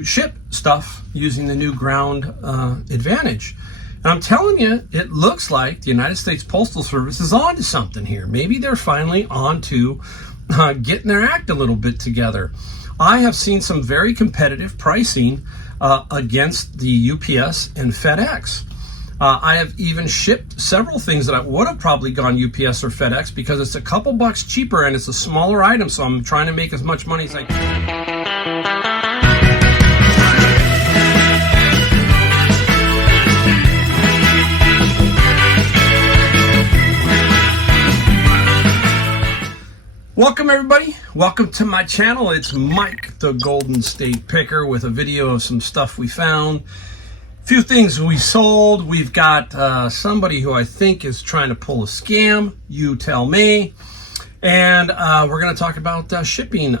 to ship stuff using the new Ground Advantage. And I'm telling you, it looks like the United States Postal Service is on to something here. Maybe they're finally on to getting their act a little bit together. I have seen some very competitive pricing against the UPS and FedEx. I have even shipped several things that I would have probably gone UPS or FedEx because it's a couple bucks cheaper and it's a smaller item, so I'm trying to make as much money as I can. Welcome everybody, welcome to my channel. It's Mike the Golden State Picker with a video of some stuff we found. A few things we sold. We've got somebody who I think is trying to pull a scam, you tell me. And we're going to talk about shipping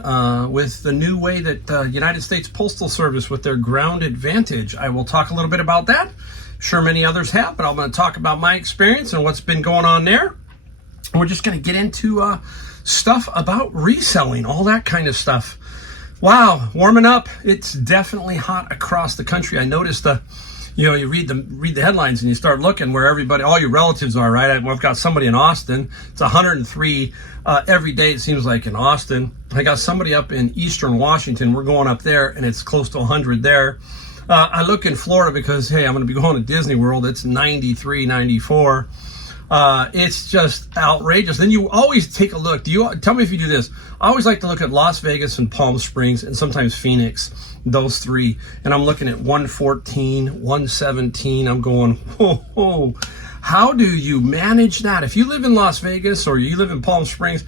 with the new way that United States Postal Service with their Ground Advantage. I will talk a little bit about that. Sure many others have, but I'm going to talk about my experience and what's been going on there. And we're just going to get into stuff about reselling, all that kind of stuff. Wow, warming up. It's definitely hot across the country. I noticed you read the headlines and you start looking where everybody, all your relatives are, right? I've got somebody in Austin. It's 103 every day, it seems like, in Austin. I got somebody up in Eastern Washington. We're going up there and it's close to 100 there. I look in Florida because, hey, I'm going to be going to Disney World. It's 93, 94. It's just outrageous. Then you always take a look. Tell me if you do this? I always like to look at Las Vegas and Palm Springs and sometimes Phoenix, those three. And I'm looking at 114, 117. I'm going, whoa, how do you manage that? If you live in Las Vegas or you live in Palm Springs,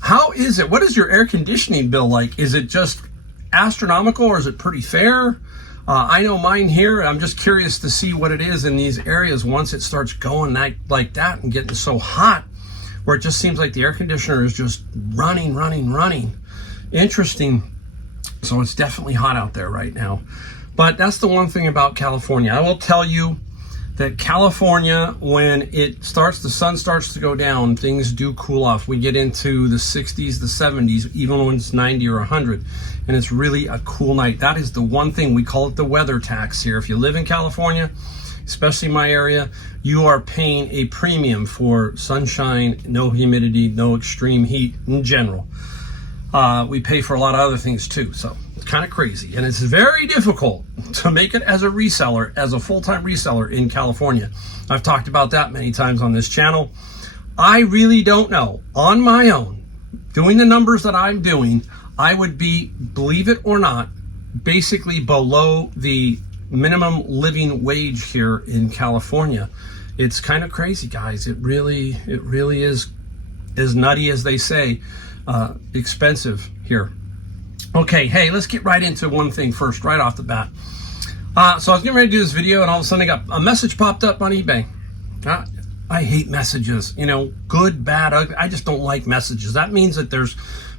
how is it? What is your air conditioning bill like? Is it just astronomical or is it pretty fair? I know mine here. I'm just curious to see what it is in these areas once it starts going like that and getting so hot where it just seems like the air conditioner is just running. Interesting. So it's definitely hot out there right now. But that's the one thing about California. I will tell you that California, when the sun starts to go down, things do cool off. We get into the 60s, the 70s, even when it's 90 or 100. And it's really a cool night. That is the one thing. We call it the weather tax here. If you live in California, especially my area, you are paying a premium for sunshine, no humidity, no extreme heat in general. We pay for a lot of other things too. So it's kind of crazy. And it's very difficult to make it as a reseller, as a full-time reseller in California. I've talked about that many times on this channel. I really don't know. On my own, doing the numbers that I'm doing, I would be, believe it or not, basically below the minimum living wage here in California. It's kind of crazy, guys. It really is as nutty as they say, expensive here. Okay, hey, let's get right into one thing first, right off the bat. So I was getting ready to do this video, and all of a sudden I got a message popped up on eBay. I hate messages, good, bad, ugly. I just don't like messages. That means that there's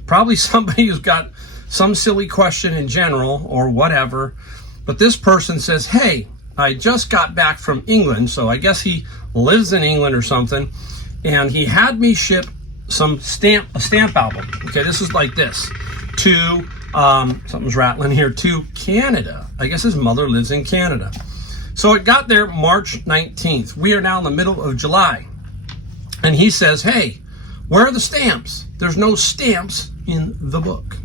probably somebody who's got some silly question in general or whatever. But this person says, hey, I just got back from England. So I guess he lives in England or something. And he had me ship a stamp album. Okay, this is like this. To, something's rattling here, to Canada. I guess his mother lives in Canada. So it got there March 19th. We are now in the middle of July. And he says, hey, where are the stamps? There's no stamps in the book.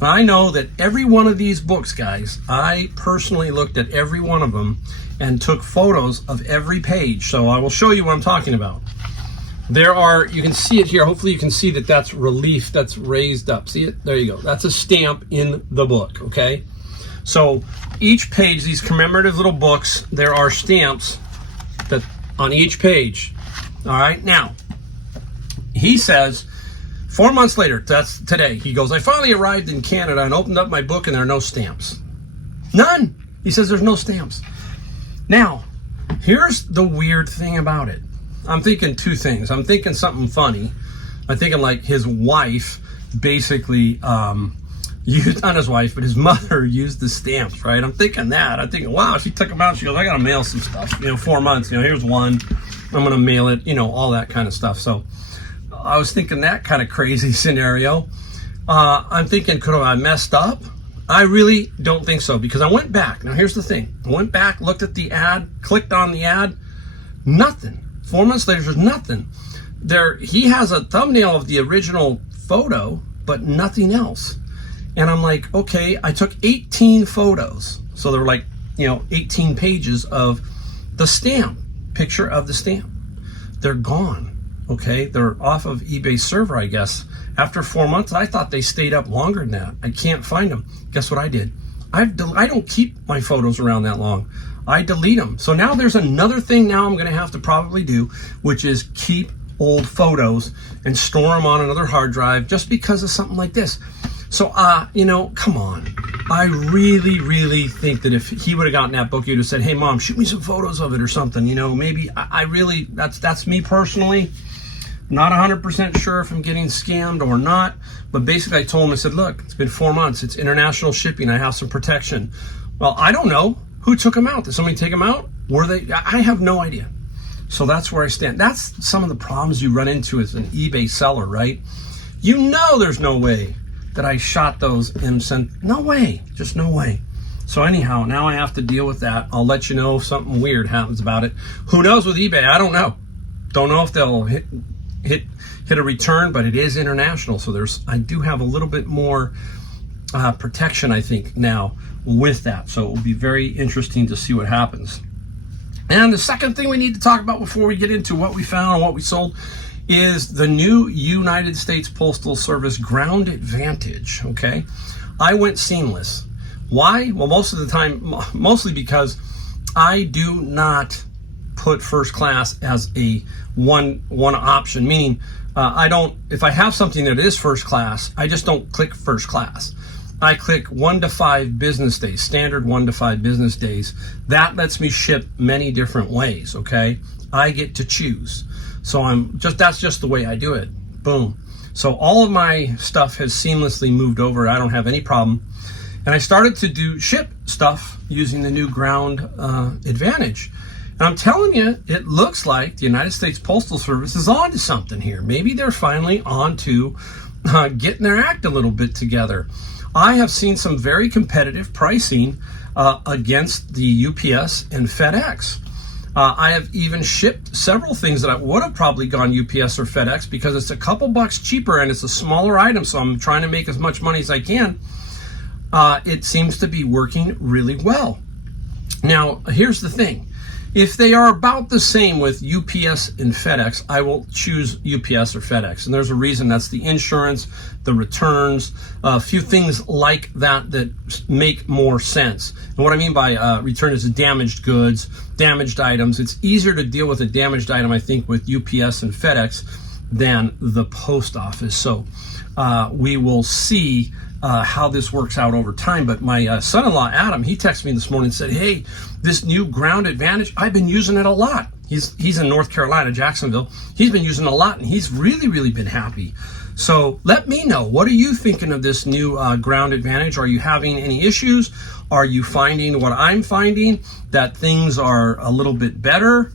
Now, I know that every one of these books, guys, I personally looked at every one of them and took photos of every page. So I will show you what I'm talking about. You can see it here. Hopefully you can see that that's relief that's raised up. See it? There you go. That's a stamp in the book, okay? So each page, these commemorative little books, there are stamps that on each page. All right, now, he says, 4 months later, that's today, he goes, I finally arrived in Canada and opened up my book and there are no stamps. None. He says there's no stamps. Now, here's the weird thing about it. I'm thinking two things. I'm thinking something funny. I'm thinking like his wife basically used, not his wife, but his mother used the stamps, right? I'm thinking that. I'm thinking, wow, she took them out. She goes, I got to mail some stuff. 4 months, here's one. I'm going to mail it, all that kind of stuff. So I was thinking that kind of crazy scenario. I'm thinking, could I messed up? I really don't think so, because I went back. Now here's the thing. I went back, looked at the ad, clicked on the ad, nothing. 4 months later, there's nothing. There, he has a thumbnail of the original photo, but nothing else. And I'm like, okay, I took 18 photos. So there were like, 18 pages of the stamp, picture of the stamp. They're gone, okay? They're off of eBay's server, I guess. After 4 months, I thought they stayed up longer than that. I can't find them. Guess what I did? I don't keep my photos around that long. I delete them. So now there's another thing now I'm gonna have to probably do, which is keep old photos and store them on another hard drive just because of something like this. So, come on. I really, really think that if he would have gotten that book, he'd have said, hey, Mom, shoot me some photos of it or something. Maybe I really, that's me personally. Not 100% sure if I'm getting scammed or not. But basically, I told him, I said, look, it's been 4 months. It's international shipping. I have some protection. Well, I don't know. Who took them out? Did somebody take them out? Were they? I have no idea. So that's where I stand. That's some of the problems you run into as an eBay seller, right? There's no way that I shot those and sent. No way. Just no way. So anyhow, now I have to deal with that. I'll let you know if something weird happens about it. Who knows with eBay? I don't know. Don't know if they'll hit a return, but it is international. So I do have a little bit more protection, I think, now with that. So it will be very interesting to see what happens. And the second thing we need to talk about before we get into what we found and what we sold is the new United States Postal Service Ground Advantage, okay? I went seamless. Why? Well, most of the time, mostly because I do not put first class as a one option, meaning if I have something that is first class, I just don't click first class. I click 1 to 5 business days, standard 1 to 5 business days. That lets me ship many different ways, okay? I get to choose. So that's just the way I do it. Boom. So all of my stuff has seamlessly moved over. I don't have any problem. And I started to ship stuff using the new Ground Advantage. And I'm telling you, it looks like the United States Postal Service is on to something here. Maybe they're finally on to getting their act a little bit together. I have seen some very competitive pricing against the UPS and FedEx. I have even shipped several things that I would have probably gone UPS or FedEx because it's a couple bucks cheaper and it's a smaller item, so I'm trying to make as much money as I can. It seems to be working really well. Now, here's the thing. If they are about the same with UPS and FedEx, I will choose UPS or FedEx. And there's a reason. That's the insurance, the returns, a few things like that make more sense. And what I mean by return is damaged goods, damaged items. It's easier to deal with a damaged item, I think, with UPS and FedEx than the post office. So we will see how this works out over time. But my son-in-law, Adam, he texted me this morning and said, hey, this new Ground Advantage, I've been using it a lot. He's in North Carolina, Jacksonville. He's been using it a lot, and he's really, really been happy. So let me know, what are you thinking of this new Ground Advantage? Are you having any issues? Are you finding what I'm finding, that things are a little bit better?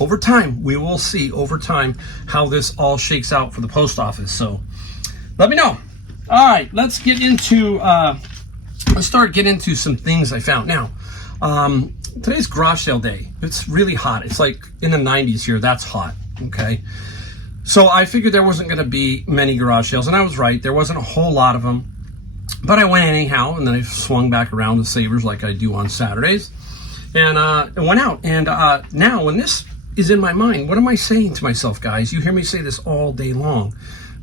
Over time, we will see over time how this all shakes out for the post office. So let me know. All right, let's start getting into some things I found. Now, today's garage sale day. It's really hot. It's like in the 90s here. That's hot, okay? So I figured there wasn't going to be many garage sales, and I was right. There wasn't a whole lot of them. But I went anyhow, and then I swung back around to Savers like I do on Saturdays, and went out. And now, when this is in my mind, what am I saying to myself, guys? You hear me say this all day long.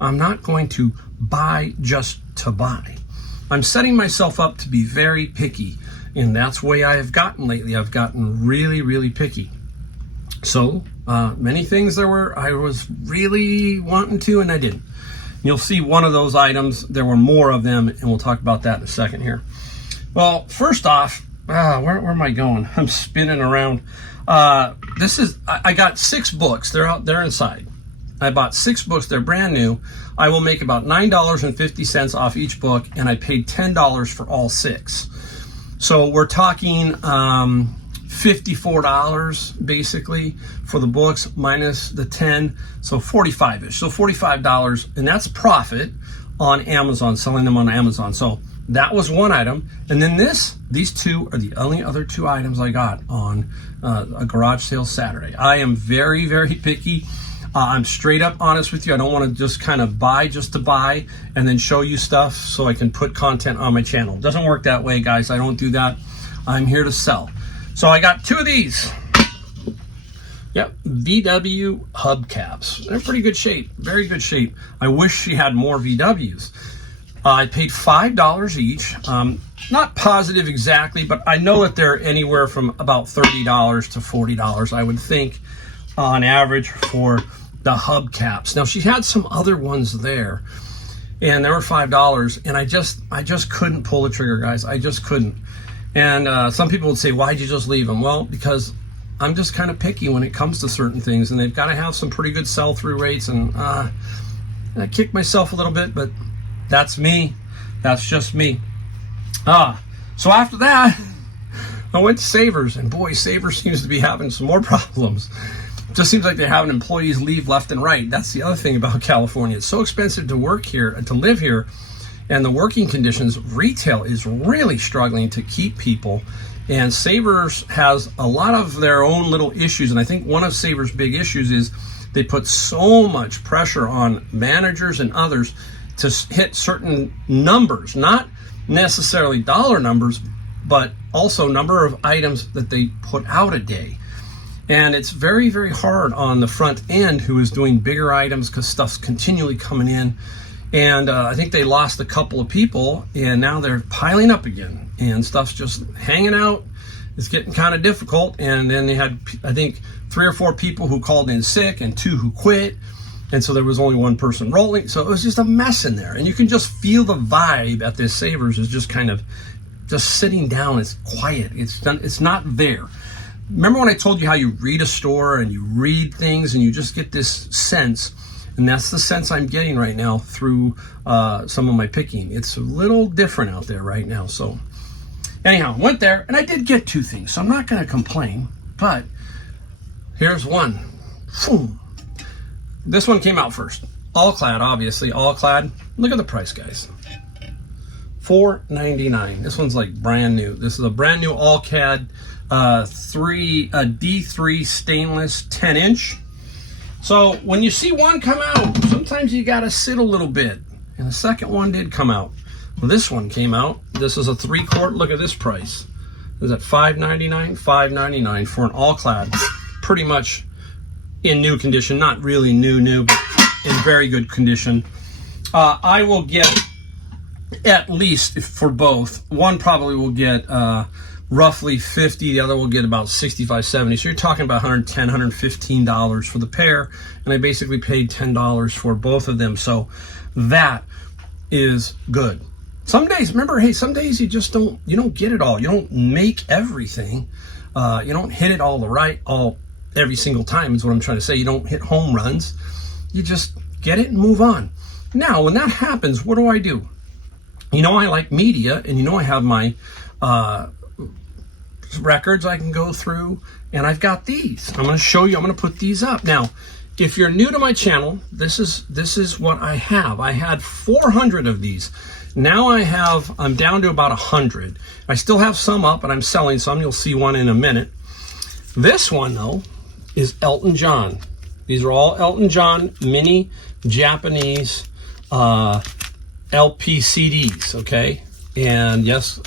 I'm not going to buy just to buy. I'm setting myself up to be very picky, and that's the way I have gotten lately. I've gotten really, really picky. So many things I was really wanting to, and I didn't. You'll see one of those items. There were more of them, and we'll talk about that in a second here. Well, first off, where am I going? I'm spinning around. I got 6 books. They're inside. I bought 6 books. They're brand new. I will make about $9.50 off each book, and I paid $10 for all 6. So we're talking $54 basically for the books minus the 10, so 45-ish. So $45, and that's profit on Amazon, selling them on Amazon. So that was one item. And then these two are the only other two items I got on a garage sale Saturday. I am very, very picky. I'm straight up honest with you. I don't want to just kind of buy just to buy and then show you stuff so I can put content on my channel. It doesn't work that way, guys. I don't do that. I'm here to sell. So I got two of these. Yep, VW hubcaps. They're in pretty good shape, very good shape. I wish she had more VWs. I paid $5 each. Not positive exactly, but I know that they're anywhere from about $30 to $40, I would think, on average for the hubcaps. Now, she had some other ones there, and they were $5, and I just couldn't pull the trigger, guys. I just couldn't. And some people would say, why'd you just leave them? Well, because I'm just kind of picky when it comes to certain things, and they've got to have some pretty good sell-through rates, and I kicked myself a little bit, but that's me. That's just me. So after that, I went to Savers, and boy, Savers seems to be having some more problems. It just seems like they're having employees leave left and right. That's the other thing about California. It's so expensive to work here, to live here, and the working conditions. Retail is really struggling to keep people. And Savers has a lot of their own little issues. And I think one of Savers' big issues is they put so much pressure on managers and others to hit certain numbers, not necessarily dollar numbers, but also number of items that they put out a day. And it's very, very hard on the front end who is doing bigger items because stuff's continually coming in. And I think they lost a couple of people, and now they're piling up again, and stuff's just hanging out. It's getting kind of difficult. And then they had, I think, 3 or 4 people who called in sick and 2 who quit. And so there was only 1 person rolling. So it was just a mess in there. And you can just feel the vibe at this Savers is just kind of just sitting down. It's quiet. It's not there. Remember when I told you how you read a store and you read things and you just get this sense? And that's the sense I'm getting right now through some of my picking. It's a little different out there right now. So anyhow, went there, and I did get 2 things, so I'm not going to complain. But here's one. Boom. This one came out first. All clad, obviously, all clad. Look at the price, guys. $4.99. This one's like brand new. This is a brand new all clad D3 stainless 10-inch. So when you see one come out, sometimes you got to sit a little bit. And the second one did come out. Well, this one came out. This is a 3-quart. Look at this price. Is it $5.99? $5.99 for an all-clad. Pretty much in new condition. Not really new, but in very good condition. I will get at least for both. One probably will get roughly 50, the other will get about 65, 70. So you're talking about $110, $115 for the pair, and I basically paid $10 for both of them. So that is good. Some days, remember, hey, some days you just don't get it all. You don't make everything. You don't hit it every single time is what I'm trying to say. You don't hit home runs. You just get it and move on. Now, when that happens, what do? You know I like media, and you know I have my records I can go through, and I've got these. I'm going to show you. I'm going to put these up. Now, if you're new to my channel, this is what I have. I had 400 of these. Now I'm down to about 100. I still have some up, and I'm selling some. You'll see one in a minute. This one, though, is Elton John. These are all Elton John mini Japanese LP CDs, okay? And yes,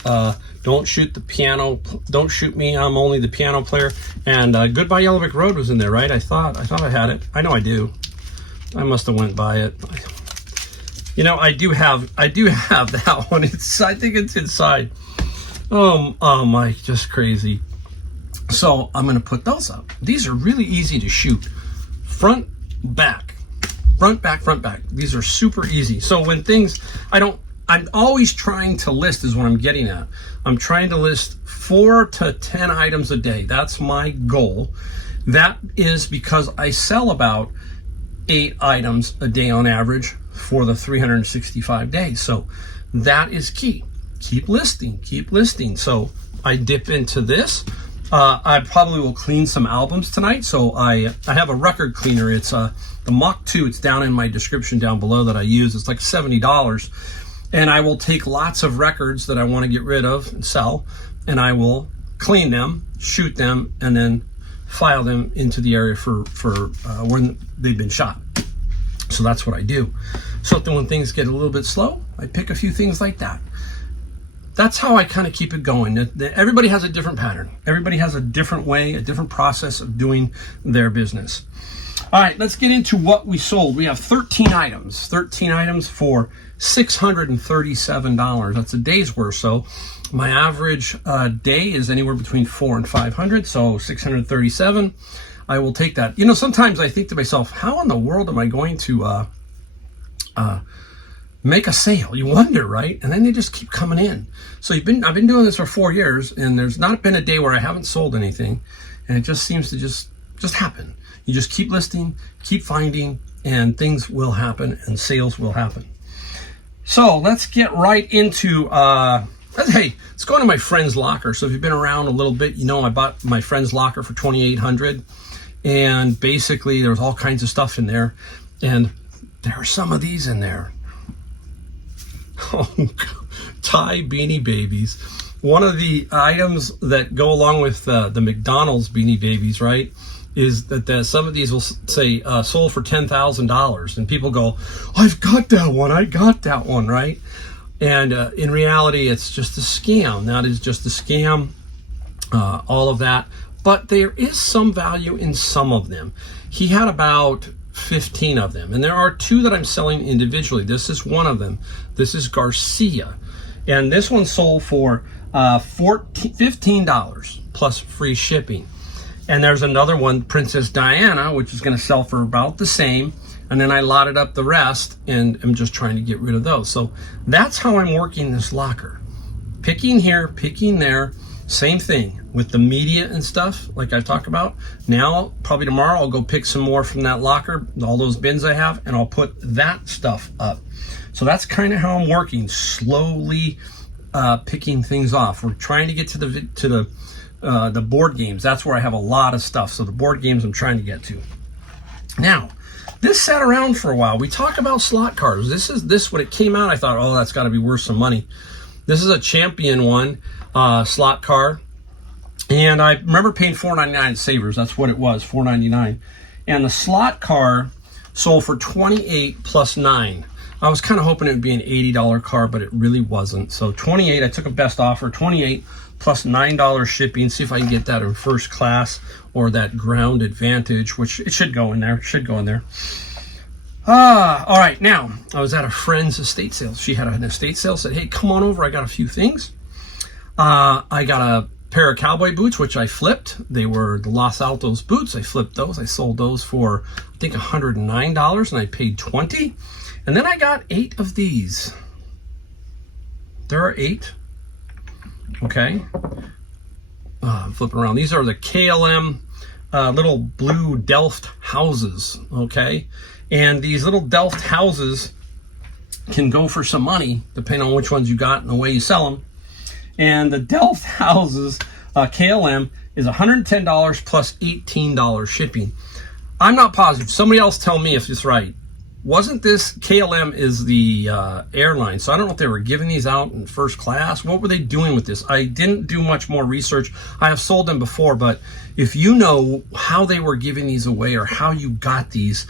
don't shoot the piano. Don't shoot me. I'm only the piano player. And Goodbye Yellow Brick Road was in there, right? I thought I had it. I know I do. I must have went by it. You know, I do have that one. I think it's inside. Oh my, just crazy. So I'm going to put those up. These are really easy to shoot. Front, back. Front, back, front, back. These are super easy. So when things, I'm always trying to list is what I'm getting at. I'm trying to list 4 to 10 items a day. That's my goal. That is because I sell about 8 items a day on average for the 365 days. So that is key. Keep listing, keep listing. So I dip into this. I probably will clean some albums tonight. So I have a record cleaner. It's the Mach 2. It's down in my description down below that I use. It's like $70. and I will take lots of records that I want to get rid of and sell, and I will clean them, shoot them, and then file them into the area for when they've been shot. So that's what I do. So when things get a little bit slow, I pick a few things like that. That's how I kind of keep it going. Everybody has a different pattern. Everybody has a different way, a different process of doing their business. All right, let's get into what we sold. We have 13 items. 13 items for $637. That's a day's worth. So my average day is anywhere between 400 and 500. So 637. I will take that. You know, sometimes I think to myself, how in the world am I going to make a sale? You wonder, right? And then they just keep coming in. So I've been doing this for 4 years, and there's not been a day where I haven't sold anything, and it just seems to just happen. You just keep listing, keep finding, and things will happen, and sales will happen. So let's get right into hey, let's go into my friend's locker. So if you've been around a little bit, you know I bought my friend's locker for $2,800, and basically there's all kinds of stuff in there, and there are some of these in there. Oh, Thai Beanie Babies. One of the items that go along with the McDonald's Beanie Babies, right, is that some of these will say sold for $10,000, and people go, I've got that one, I got that one, right? And in reality, it's just a scam. That is just a scam, all of that. But there is some value in some of them. He had about 15 of them, and there are 2 that I'm selling individually. This is one of them. This is Garcia, and this one sold for $15 plus free shipping. And there's another one, Princess Diana, which is going to sell for about the same, and then I lotted up the rest, and I'm just trying to get rid of those. So that's how I'm working this locker. Picking here, picking there, same thing with the media and stuff like I talk about. Now, probably tomorrow, I'll go pick some more from that locker, all those bins I have, and I'll put that stuff up. So that's kind of how I'm working, slowly picking things off. We're trying to get to the board games. That's where I have a lot of stuff. So the board games I'm trying to get to. Now, this sat around for a while. We talk about slot cars. This when it came out, I thought, oh, that's got to be worth some money. This is a Champion one, slot car. And I remember paying $4.99 at Savers. That's what it was, $4.99. And the slot car sold for $28 plus $9. I was kind of hoping it would be an $80 car, but it really wasn't. So $28, I took a best offer, $28 plus $9 shipping. See if I can get that in first class or that Ground Advantage, which it should go in there. It should go in there. All right. Now, I was at a friend's estate sale. She had an estate sale, said, hey, come on over. I got a few things. I got a pair of cowboy boots, which I flipped. They were the Los Altos boots. I flipped those. I sold those for, I think, $109, and I paid $20. And then I got 8 of these. There are 8. Okay. I'm flipping around. These are the KLM little blue Delft houses. Okay. And these little Delft houses can go for some money, depending on which ones you got and the way you sell them. And the Delft houses, KLM, is $110 plus $18 shipping. I'm not positive. Somebody else tell me if it's right. Wasn't this, KLM is the airline, so I don't know if they were giving these out in first class. What were they doing with this? I didn't do much more research. I have sold them before, but if you know how they were giving these away or how you got these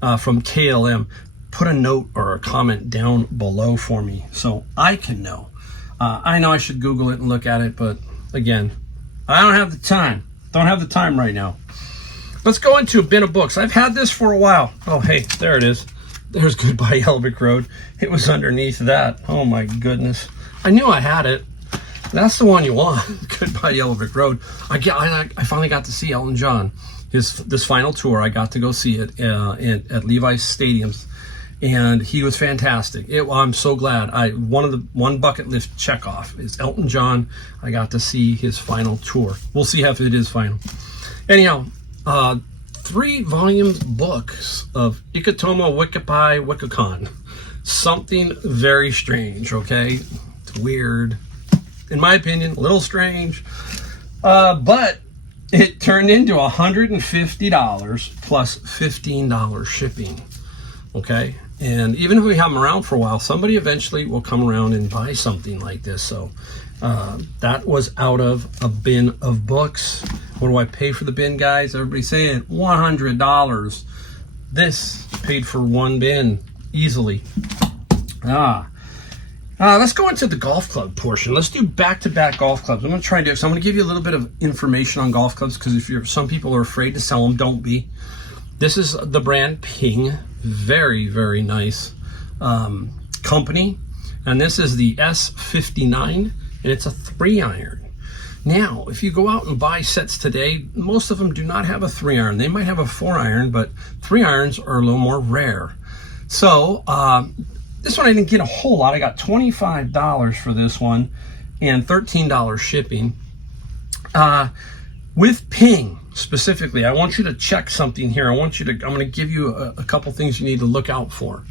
from KLM, put a note or a comment down below for me so I can know. I know I should Google it and look at it, but again, I don't have the time. Don't have the time right now. Let's go into a bin of books. I've had this for a while. Oh, hey, there it is. There's Goodbye Yellowbrick Road. It was underneath that. Oh, my goodness. I knew I had it. That's the one you want. Goodbye Yellowbrick Road. I finally got to see Elton John. This final tour, I got to go see it at Levi's Stadiums. And he was fantastic. I'm so glad. One bucket list check off is Elton John. I got to see his final tour. We'll see if it is final. Anyhow, 3-volume books of Ikitomo Wikapai Wikikon. Something very strange, okay? It's weird. In my opinion, a little strange. But it turned into $150 plus $15 shipping. Okay? And even if we have them around for a while, somebody eventually will come around and buy something like this. So that was out of a bin of books. What do I pay for the bin, guys? Everybody saying $100. This paid for one bin easily. Let's go into the golf club portion. Let's do back-to-back golf clubs. I'm going to try and do it. So I'm going to give you a little bit of information on golf clubs, because some people are afraid to sell them, don't be. This is the brand Ping. Very, very nice company. And this is the S59, and it's a 3-iron. Now, if you go out and buy sets today, most of them do not have a 3-iron. They might have a 4-iron, but 3-irons are a little more rare. So, this one I didn't get a whole lot. I got $25 for this one and $13 shipping. With Ping specifically, I want you to check something here. I'm going to give you a couple things you need to look out for.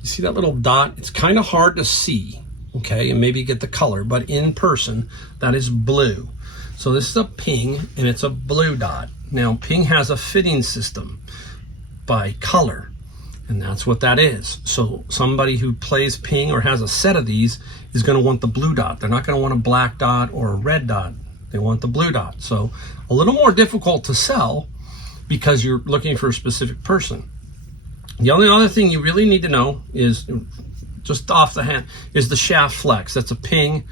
You see that little dot? It's kind of hard to see, okay, and maybe get the color, but in person, that is blue. So this is a Ping, and it's a blue dot. Now, Ping has a fitting system by color, and that's what that is. So somebody who plays Ping or has a set of these is going to want the blue dot. They're not going to want a black dot or a red dot. They want the blue dot. So a little more difficult to sell because you're looking for a specific person. The only other thing you really need to know is, just off the hand, is the shaft flex. That's a Ping,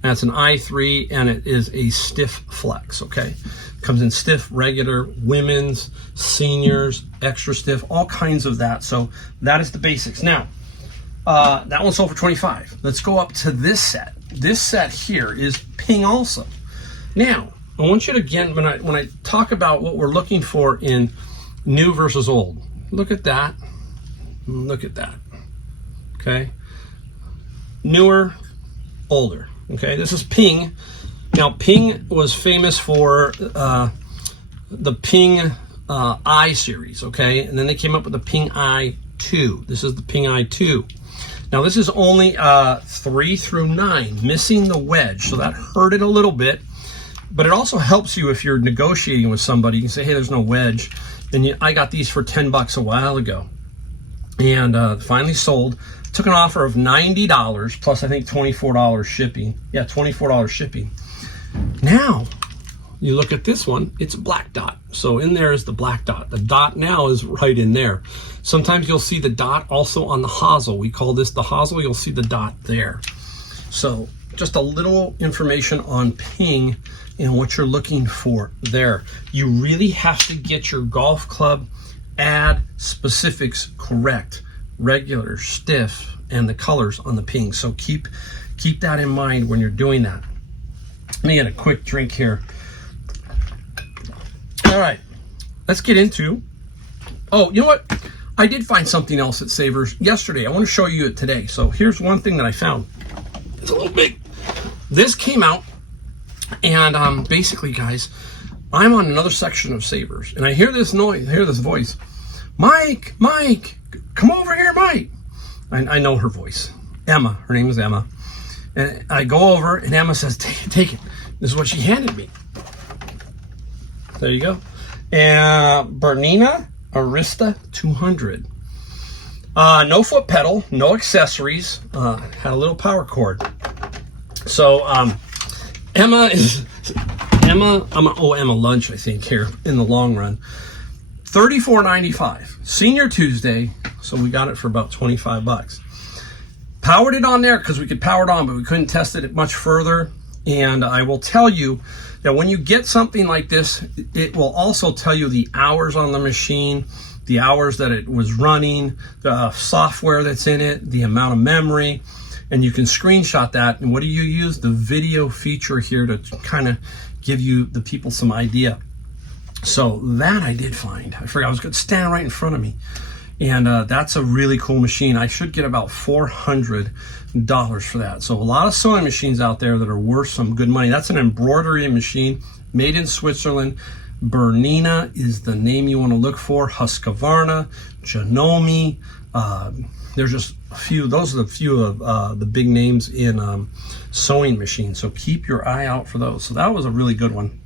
that's an I3, and it is a stiff flex, okay? Comes in stiff, regular, women's, seniors, extra stiff, all kinds of that. So that is the basics. Now, that one sold for $25. Let's go up to this set. This set here is Ping also. Now, I want you to, again, when I talk about what we're looking for in new versus old, look at that. Look at that. Okay. Newer, older. Okay. This is Ping. Now, Ping was famous for the Ping I series. Okay. And then they came up with the Ping I2. This is the Ping I2. Now, this is only 3 through 9, missing the wedge. So that hurt it a little bit. But it also helps you if you're negotiating with somebody. You can say, hey, there's no wedge. And I got these for $10 a while ago. And finally sold. Took an offer of $90 plus I think $24 shipping. Yeah, $24 shipping. Now, you look at this one, it's a black dot. So in there is the black dot. The dot now is right in there. Sometimes you'll see the dot also on the hosel. We call this the hosel. You'll see the dot there. So just a little information on Ping and what you're looking for there. You really have to get your golf club ad specifics correct. Regular, stiff, and the colors on the Ping. So keep that in mind when you're doing that. Let me get a quick drink here. All right, let's get into, oh, you know what? I did find something else at Savers yesterday. I want to show you it today. So here's one thing that I found. It's a little big. This came out, and basically, guys, I'm on another section of Savers, and I hear this noise, I hear this voice. Mike, come over here, Mike. I know her voice. Emma, her name is Emma. And I go over, and Emma says, take it. This is what she handed me. There you go. And Bernina Arista 200. No foot pedal, no accessories. Had a little power cord. So Emma, I'm gonna owe Emma lunch, I think, here in the long run. $34.95. Senior Tuesday, so we got it for about $25. Powered it on there because we could power it on, but we couldn't test it much further. And I will tell you that when you get something like this, it will also tell you the hours on the machine, the hours that it was running, the software that's in it, the amount of memory, and you can screenshot that. And what do you use? The video feature here to kind of give you, the people, some idea. So that I did find. I forgot, I was standing right in front of me. And that's a really cool machine. I should get about $400 for that. So a lot of sewing machines out there that are worth some good money. That's an embroidery machine made in Switzerland. Bernina is the name you want to look for. Husqvarna, Janome. There's just a few. Those are the few of the big names in sewing machines. So keep your eye out for those. So that was a really good one.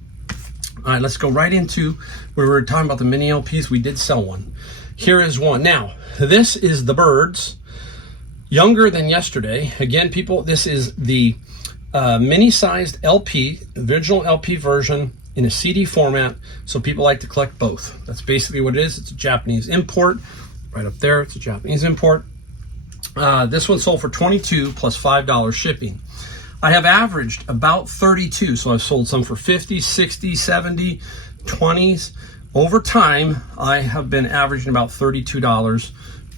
All right, let's go right into where we were talking about the mini LPs. We did sell one. here is one. Now, this is the birds, younger than yesterday. Again, people, this is the mini-sized LP, original LP version in a CD format, so people like to collect both. That's basically what it is. It's a Japanese import. Right up there, it's a Japanese import. This one sold for $22 plus $5 shipping. I have averaged about 32, so I've sold some for 50, 60, 70, 20s. Over time, I have been averaging about $32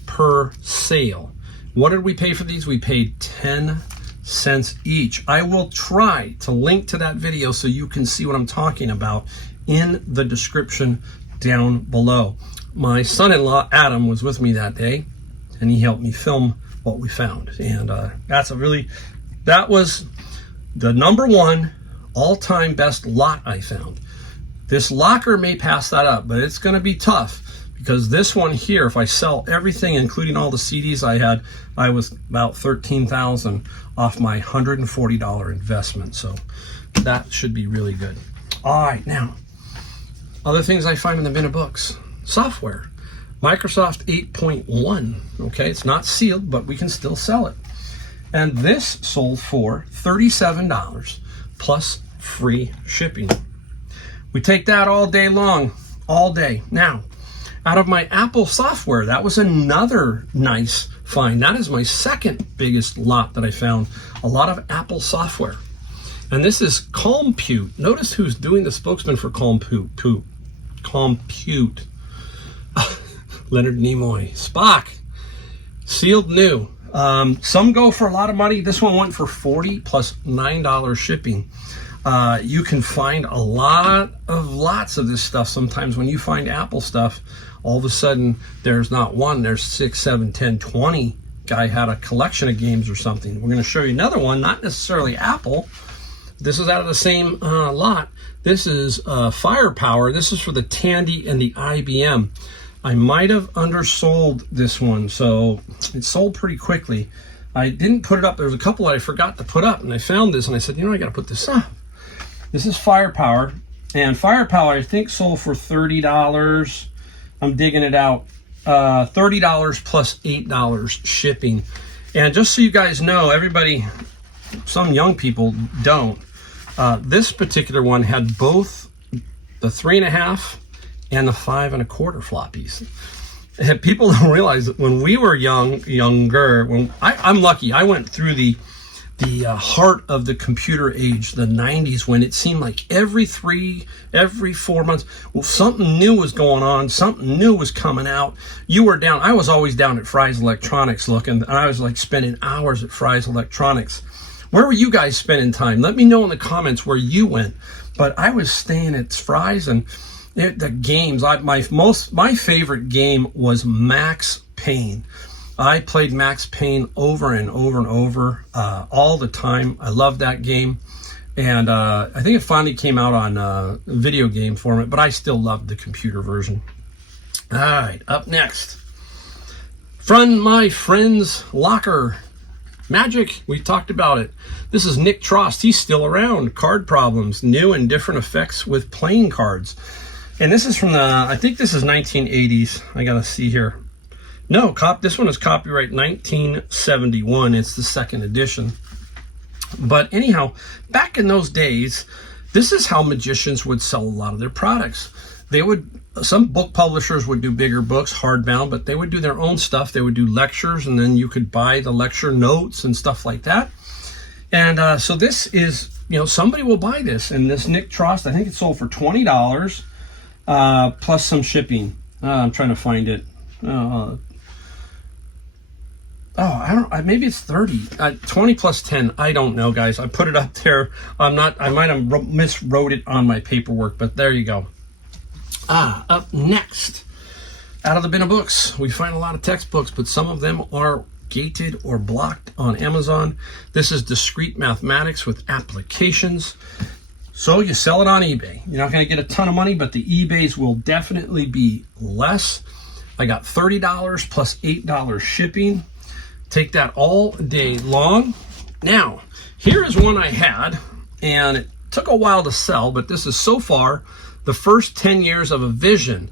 per sale. What did we pay for these? We paid 10 cents each. I will try to link to that video so you can see what I'm talking about in the description down below. My son-in-law, Adam, was with me that day, and he helped me film what we found. And that was the #1 all-time best lot I found. This locker may pass that up, but it's going to be tough because this one here, if I sell everything, including all the CDs I had, I was about $13,000 off my $140 investment. So that should be really good. All right, now, other things I find in the bin of books. Software. Microsoft 8.1. Okay, it's not sealed, but we can still sell it. And this sold for $37 plus free shipping. We take that all day long, all day. Now, out of my Apple software, that was another nice find. That is my second biggest lot that I found, a lot of Apple software. And this is Compute. Notice who's doing the spokesman for Compute. Leonard Nimoy. Spock. Sealed new. Some go for a lot of money. This one went for $40 plus $9 shipping. You can find lots of this stuff. Sometimes when you find Apple stuff, all of a sudden there's not one, there's 6, 7, 10, 20. Guy had a collection of games or something. We're going to show you another one, not necessarily Apple. This is out of the same lot. This is Firepower. This is for the Tandy and the IBM. I might have undersold this one, so it sold pretty quickly. I didn't put it up. There was a couple that I forgot to put up, and I found this, and I said, I got to put this up. This is Firepower, and Firepower I think sold for $30. I'm digging it out. $30 plus $8 shipping. And just so you guys know, everybody, some young people don't. This particular one had both the 3.5 and the 5 1/4 floppies. And people don't realize that when we were younger, when I'm lucky, I went through the heart of the computer age, the 90s, when it seemed like every 4 months, something new was going on, something new was coming out. You were down. I was always down at Fry's Electronics looking, and I was like spending hours at Fry's Electronics. Where were you guys spending time? Let me know in the comments where you went. But I was staying at Fry's, and the games, my favorite game was Max Payne. I played Max Payne over and over and over all the time. I loved that game. And I think it finally came out on video game format, but I still loved the computer version. All right, up next. From my friend's locker. Magic, we talked about it. This is Nick Trost. He's still around. Card Problems, new and different effects with playing cards. And this is from I think this is 1980s. I gotta see here. No, this one is copyright 1971. It's the second edition. But anyhow, back in those days, this is how magicians would sell a lot of their products. Some book publishers would do bigger books, hardbound, but they would do their own stuff. They would do lectures, and then you could buy the lecture notes and stuff like that. And so this is, somebody will buy this. And this Nick Trost, I think it sold for $20 plus some shipping. I'm trying to find it. Maybe it's 30. 20 plus 10. I don't know, guys. I put it up there. I might have miswrote it on my paperwork, but there you go. Up next, out of the bin of books, we find a lot of textbooks, but some of them are gated or blocked on Amazon. This is Discrete Mathematics with Applications. So you sell it on eBay. You're not going to get a ton of money, but the eBays will definitely be less. I got $30 plus $8 shipping. Take that all day long. Now, here is one I had, and it took a while to sell, but this is so far the first 10 years of a vision.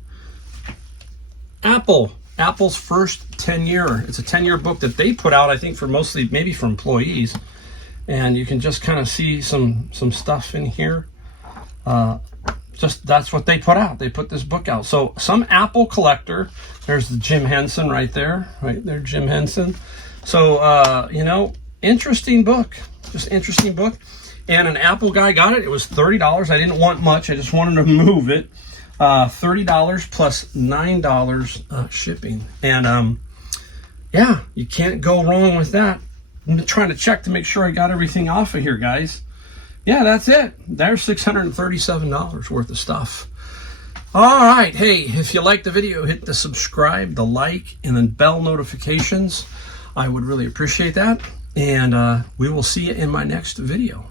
Apple's first 10-year. It's a 10-year book that they put out, I think, for mostly maybe for employees. And you can just kind of see some stuff in here. Just that's what they put out. They put this book out. So some Apple collector. There's the Jim Henson right there, Jim Henson. So you know, interesting book, just interesting book. And an Apple guy got it. It was $30. I didn't want much. I just wanted to move it. $30 plus $9 shipping. And yeah, you can't go wrong with that. I'm trying to check to make sure I got everything off of here, guys. Yeah, that's it. There's $637 worth of stuff. All right. Hey, if you liked the video, hit the subscribe, the like, and then bell notifications. I would really appreciate that. And we will see you in my next video.